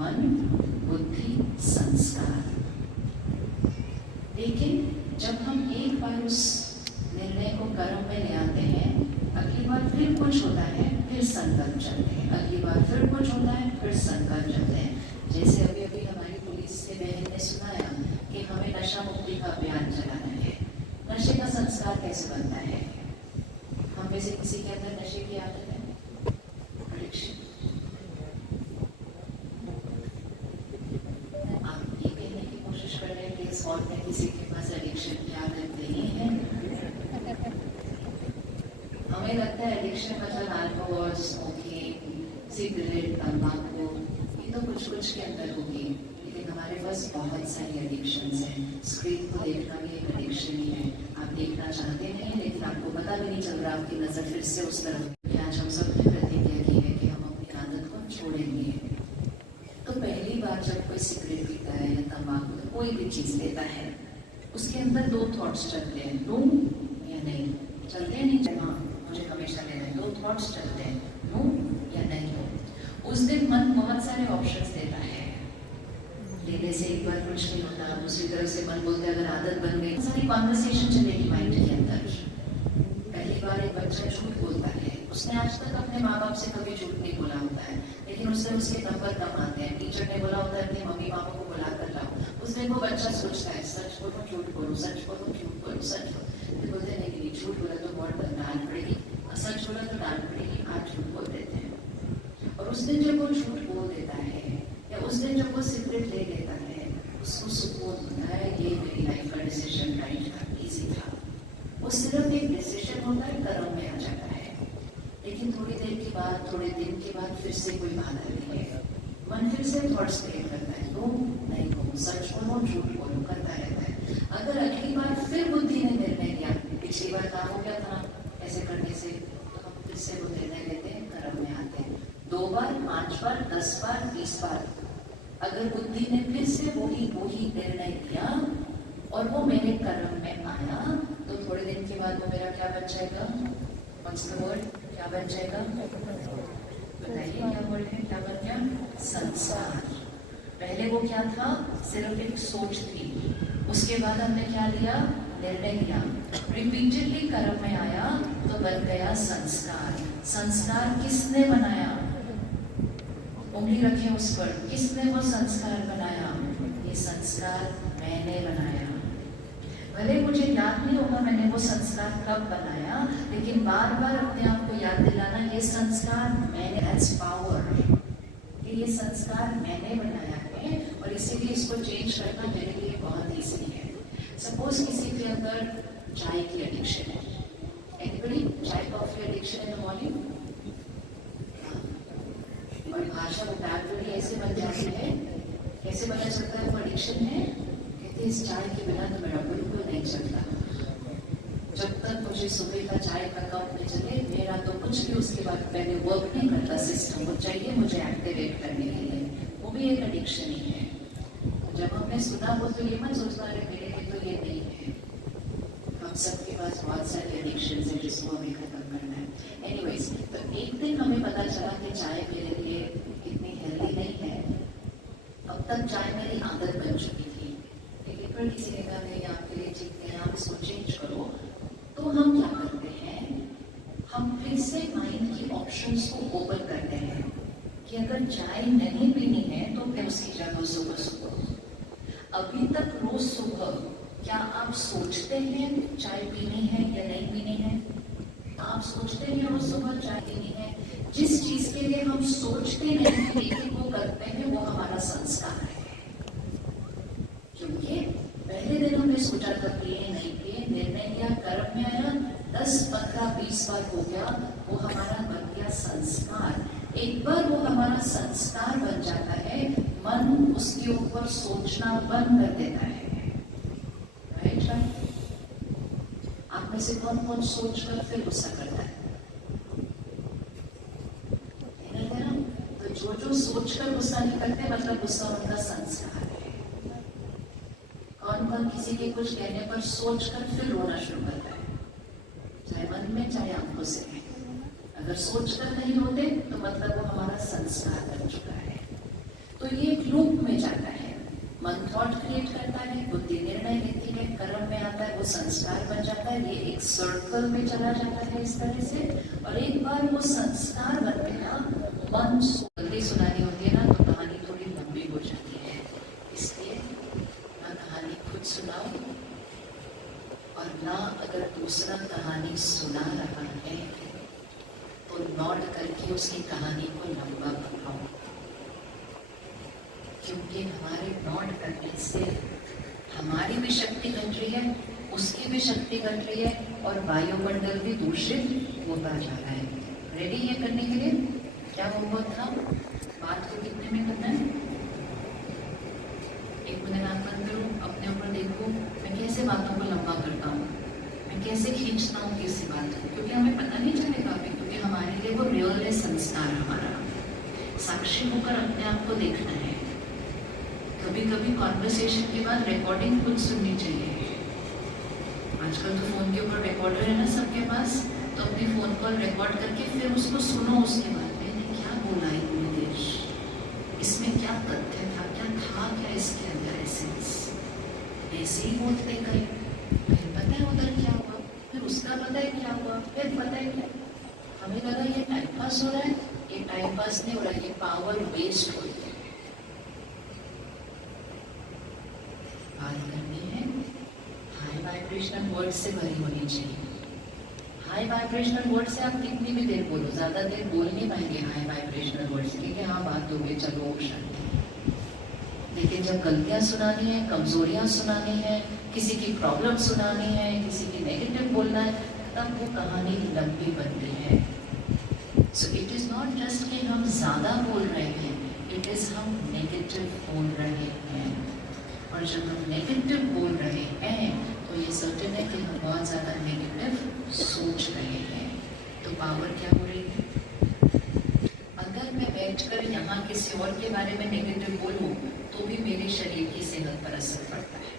मन, बुद्धि, संस्कार। लेकिन जब हम एक बार उस निर्णय को कर्म में ले आते हैं, अगली बार फिर कुछ होता है, फिर संकल्प चलते हैं, अगली बार फिर कुछ होता है, फिर संकल्प चलते हैं। जैसे अभी अभी हमारी पुलिस के बहन ने सुनाया कि हमें नशा मुक्ति का अभियान चलाना है। नशे का संस्कार कैसे बनता है? हम में से किसी के अंदर नशे की आदत है, एडिक्शन। आप ये कहने की कोशिश कर रहे हैं कि इस वॉर्ड में किसी के पास एडिक्शन की आदत नहीं है? हमें लगता है एडिक्शन मतलब अल्कोहल, स्मोकिंग, सिगरेट, तंबाकू, ये तो कुछ कुछ के अंदर होगी। लेकिन हमारे पास बहुत सारी एडिक्शंस हैं। स्क्रीन को देखना भी एक एडिक्शन ही है। आप देखना चाहते नहीं, लेकिन आपको पता भी नहीं चल रहा, आपकी नजर फिर से उस तरफ। आज हम सबने प्रतिज्ञा की है कि हम अपनी आदत को छोड़ेंगे। तो पहली बार जब कोई सिगरेट पीता है या तंबाकू, कोई भी चीज लेता है, उसके अंदर दो थॉट्स चलते हैं, लूं या नहीं। चलते हैं नहीं, हाँ मुझे हमेशा लेना है, दो थॉट्स चलते हैं, लूं या नहीं लूं। उस दिन मन बहुत सारे ऑप्शंस देता है। लेने से एक बार कुछ नहीं होता, दूसरी तरफ से मन बोलता है अगर आदत बन गई, सारी कॉन्वर्सेशन चलेगी माइंड के अंदर। पहली बार एक बच्चा झूठ बोलता है, उसने आज तक अपने माँ बाप से कभी झूठ नहीं बोला होता है, लेकिन उस दिन उसके नंबर कम आते हैं। टीचर ने बोला होता है अपने मम्मी पापा को बुला कर लाओ, उस दिन वो बच्चा सोचता है सच बोलो झूठ बोलो, सच बोलो झूठ बोलो, सच बोलो। फिर बोलते हैं नहीं, झूठ बोला तो बहुत डांट पड़ेगी, सच बोला तो डांट पड़ेगी, आज झूठ बोल देते हैं। और उस दिन जब वो झूठ बोल देता है, या उस दिन जब वो सिगरेट ले लेता है, उसको सुकून होता है, ये मेरी लाइफ का डिसीजन राइट था, इजी था। वो सिर्फ एक डिसीजन होता है, कर्म में आ जाता है। लेकिन थोड़ी देर के बाद, थोड़े दिन के बाद फिर से कोई बाधा नहीं है, मन फिर से थॉट्स क्रिएट करता है, लो नहीं लो, सच बोलो झूठ बोलो, करता रहता है। अगर अगली बार फिर बुद्धि ने निर्णय लिया, पिछली बार काम हो गया था ऐसे करने से, तो हम फिर से वो निर्णय लेते हैं, कर्म में आते हैं। 2 बार, 5 बार, 10 बार, 20 बार, अगर बुद्धि ने फिर से वही निर्णय लिया और वो मेरे कर्म में आया, तो थोड़े दिन के बाद वो मेरा क्या बन जाएगा? What's the word? क्या बन जाएगा? बताइए क्या वर्ड है, क्या बन गया? संस्कार। पहले वो क्या था? सिर्फ एक सोच थी। उसके बाद हमने क्या लिया? निर्णय लिया। रिपीटेडली कर्म में आया तो बन गया संस्कार। संस्कार किसने बनाया? उंगली रखें उस पर, किसने वो संस्कार बनाया? ये संस्कार मैंने बनाया। भले मुझे याद नहीं होगा मैंने वो संस्कार कब बनाया, लेकिन बार बार अपने आप को याद दिलाना, ये संस्कार मैंने, दैट्स पावर, कि ये संस्कार मैंने बनाया है। और इसीलिए इसको चेंज करना मेरे लिए बहुत ईजी है। सपोज किसी के अंदर चाय की एडिक्शन है, एनीबॉडी चाय coffee addiction in the morning, और भाषा वोकैबुलरी ऐसे बन जाती है, कैसे पता चलता है वो एडिक्शन है? कहते इस चाय के बिना तो मेरा बिल्कुल नहीं चलता, जब तक मुझे सुबह का चाय का कप नहीं चले मेरा तो कुछ भी उसके बाद पहले वर्क नहीं करता सिस्टम, वो चाहिए मुझे एक्टिवेट करने के लिए। वो भी एक एडिक्शन ही है। जब हमने सुना वो तो ये मत सोचना रहे मेरे लिए तो ये नहीं है। हम सबके पास बहुत सारे एडिक्शन है जिसको हमें खत्म करना है। एनीवेज, तो एक दिन हमें पता चला कि चाय मेरे लिए इतनी हेल्दी नहीं है। अब तक चाय मेरी आदत बन चुकी थी, लेकिन फिर किसी ने कहा नहीं आपके लिए ठीक है, आप इसको चेंज करो। तो हम क्या करते हैं? हम फिर से माइंड की ऑप्शंस को ओपन करते हैं कि अगर चाय नहीं पीनी है तो फिर उसकी जगह सुबह अभी तक रोज सुबह क्या आप सोचते हैं चाय पीनी है या नहीं पीनी है? आप सोचते हैं रोज सुबह चाय पीनी है। जिस चीज के लिए हम सोचते नहीं हैं लेकिन वो करते हैं, वो हमारा संस्कार है। क्योंकि पहले दिन हमने सोचा था पिए नहीं पिए, निर्णय लिया, कर्म में आया, 10, 15, 20 बार हो गया, वो हमारा बन गया संस्कार। एक बार वो हमारा संस्कार बन जाता है, मन उसके ऊपर सोचना बंद कर देता है। राइट? आप में से कौन सोचकर फिर गुस्सा करता है? तो जो सोचकर गुस्सा नहीं करते मतलब गुस्सा उनका संस्कार है। कौन किसी के कुछ कहने पर सोचकर फिर रोना शुरू करता है, चाहे मन में चाहे आंखों से। अगर सोचकर नहीं रोते तो मतलब वो हमारा संस्कार बन चुका है। तो ये एक लूप में जाता है। मन थॉट क्रिएट करता है, बुद्धि निर्णय लेती है, कर्म में आता है, वो संस्कार बन जाता है, ये एक सर्कल में चला जाता है इस तरह से। और एक बार वो संस्कार बनते ना, मन जल्दी सुनानी होती है ना, तो कहानी थोड़ी लंबी हो जाती है। इसलिए ना कहानी खुद सुनाओ, और ना अगर दूसरा कहानी सुना रहा है तो नोट करके उसकी कहानी को लंबा बनाओ, क्योंकि हमारे नोट करने से हमारी भी शक्ति घट रही है, उसकी भी शक्ति घट रही है, और वायुमंडल भी दूषित होता जा रहा है। रेडी ये करने के लिए? क्या होमवर्क था? बात को कितने में करना है? 1 मिनट आप बंद करो, अपने ऊपर देखो, मैं कैसे बातों को लंबा करता हूँ, मैं कैसे खींचता हूँ किसी बात को, क्योंकि हमें पता नहीं चलेगा अभी, क्योंकि हमारे लिए वो रियल है संस्कार हमारा। साक्षी होकर अपने आप को देखना है। कभी कभी कॉन्वर्सेशन के बाद रिकॉर्डिंग खुद सुननी चाहिए। आजकल तो फोन के ऊपर रिकॉर्डर है ना सबके पास, तो अपनी फोन कॉल रिकॉर्ड करके फिर उसको सुनो। उसके बाद मैंने क्या बोला इतने देर, इसमें क्या तथ्य था, क्या इसके अंदर एसेंस। ऐसे ही बोलते गए, फिर पता है उधर क्या हुआ, फिर उसका पता है क्या हुआ, फिर पता है क्या। हमें लगा ये टाइम पास हो रहा है, ये टाइम पास नहीं हो रहा है, ये पावर वेस्ट हो रही है। बात करनी है हाई वाइब्रेशनल वर्ड से भरी होनी चाहिए। हाई वाइब्रेशनल वर्ड से आप कितनी भी देर बोलो, ज्यादा देर बोल नहीं पाएंगे हाई वाइब्रेशनल वर्ड से, क्योंकि हाँ बात हो गई, चलो शांति। लेकिन जब गलतियां सुनानी है, कमजोरियां सुनानी है, किसी की प्रॉब्लम सुनानी है, किसी की नेगेटिव बोलना है, तब वो कहानी लंबी बनती है। So it is not just कि हम ज्यादा बोल रहे हैं, इट इज हम नेगेटिव बोल रहे हैं। और जब हम नेगेटिव बोल रहे हैं तो ये सर्टेन है कि हम बहुत ज़्यादा नेगेटिव सोच रहे हैं। तो पावर क्या हो रही है? अगर मैं बैठकर यहाँ किसी और के बारे में नेगेटिव बोलूँ तो भी मेरे शरीर की सेहत पर असर पड़ता है।